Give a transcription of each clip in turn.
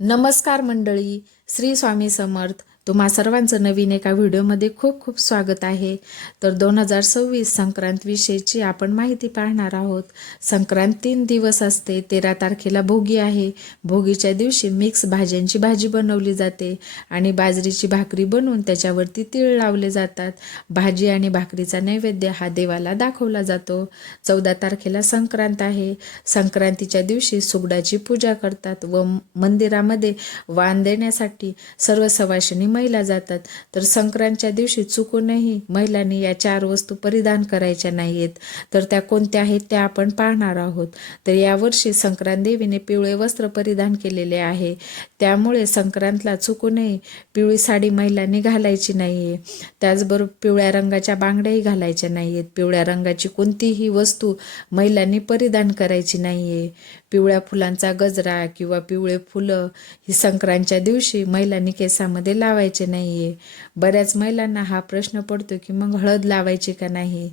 नमस्कार मंडळी, श्री स्वामी समर्थ. तुम्हा सर्वांचं नवीन एका व्हिडिओमध्ये खूप खूप स्वागत आहे. तर 2026 संक्रांत विषयीची आपण माहिती पाहणार आहोत. संक्रांत 3 दिवस असते. 13 तारखेला भोगी आहे. भोगीच्या दिवशी मिक्स भाज्यांची भाजी बनवली जाते आणि बाजरीची भाकरी बनवून त्याच्यावरती तीळ लावले जातात. भाजी आणि भाकरीचा नैवेद्य हा देवाला दाखवला जातो. 14 तारखेला संक्रांत आहे. संक्रांतीच्या दिवशी सुगडाची पूजा करतात व मंदिरामध्ये वाण देण्यासाठी सर्व सवाशिणी महिला जातात. तर संक्रांतच्या दिवशी चुकूनही महिलांनी या 4 वस्तू परिधान करायच्या नाहीत. तर त्या कोणत्या आहेत त्या आपण पाहणार आहोत. तर यावर्षी संक्रांत देवीने पिवळे वस्त्र परिधान केलेले आहे. त्यामुळे संक्रांतला चुकूनही पिवळी साडी महिलांनी घालायची नाहीये. त्याचबरोबर पिवळ्या रंगाच्या बांगड्याही घालायच्या नाहीयेत. पिवळ्या रंगाची कोणतीही वस्तू महिलांनी परिधान करायची नाहीये. पिवळ्या फुलांचा गजरा किंवा पिवळे फुलं ही संक्रांतच्या दिवशी महिलांनी केसामध्ये लावायचे नाहीये. बऱ्याच महिलांना हा प्रश्न पडतो की मग हळद लावायची का नाही.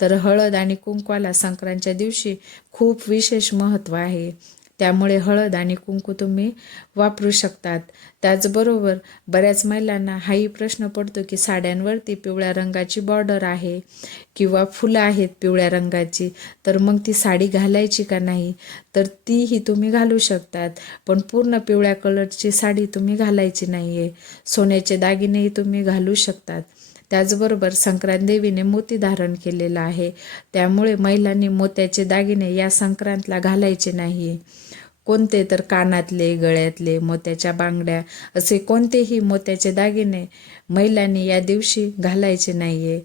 तर हळद आणि कुंकवाला संक्रांतच्या दिवशी खूप विशेष महत्त्व आहे. त्यामुळे हळद आणि कुंकू तुम्ही वापरू शकतात. त्याचबरोबर बऱ्याच महिलांना हाही प्रश्न पडतो की साड्यांवरती पिवळ्या रंगाची बॉर्डर आहे किंवा फुलं आहेत पिवळ्या रंगाची, तर मग ती साडी घालायची का नाही. तर तीही तुम्ही घालू शकतात, पण पूर्ण पिवळ्या कलरची साडी तुम्ही घालायची नाही आहे. सोन्याचे दागिनेही तुम्ही घालू शकतात. त्याचबरोबर संक्रांत देवीने मोती धारण केलेला आहे. त्यामुळे महिलांनी मोत्याचे दागिने या संक्रांतला घालायचे नाही. कोणते तर कानातले, गळ्यातले, मोत्याच्या बांगड्या असे कोणतेही मोत्याचे दागिने महिलांनी या दिवशी घालायचे नाही आहे.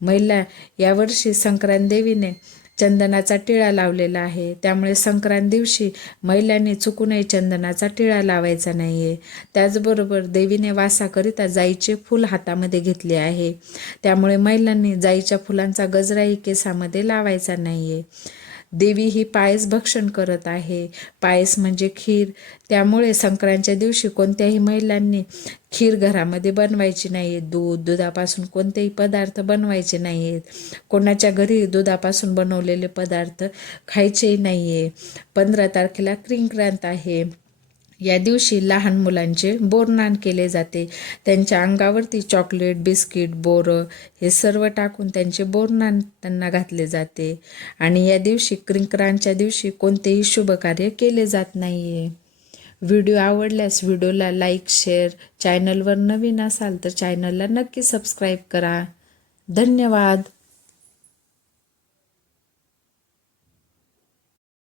महिला यावर्षी संक्रांत देवीने चंदनाचा टिळा लावलेला आहे. त्यामुळे संक्रांत दिवशी महिलांनी चुकूनही चंदनाचा टिळा लावायचा नाही आहे. त्याचबरोबर देवीने वासाकरिता जाईचे फूल हातामध्ये घेतले आहे. त्यामुळे महिलांनी जाईच्या फुलांचा गजराही केसामध्ये लावायचा नाही आहे. देवी ही पायस भक्षण करत आहे. पायस म्हणजे खीर. त्यामुळे संक्रांतच्या दिवशी कोणत्याही महिलांनी खीर घरामध्ये बनवायची नाही आहे. दुधापासून कोणतेही पदार्थ बनवायचे नाही आहेत. कोणाच्या घरी दुधापासून बनवलेले पदार्थ खायचेही नाही आहे. 15 तारखेला संक्रांत आहे. या दिवशी लहान मुलांचे बोरनान केले जाते. त्यांच्या अंगावरती चॉकलेट, बिस्किट, बोरं हे सर्व टाकून त्यांचे बोरनान त्यांना घातले जाते. आणि या दिवशी संक्रांतच्या दिवशी कोणतेही शुभ कार्य केले जात नाही आहे. व्हिडिओ आवडल्यास व्हिडिओला लाईक, शेअर, चॅनलवर नवीन असाल तर चॅनलला नक्की सबस्क्राईब करा. धन्यवाद.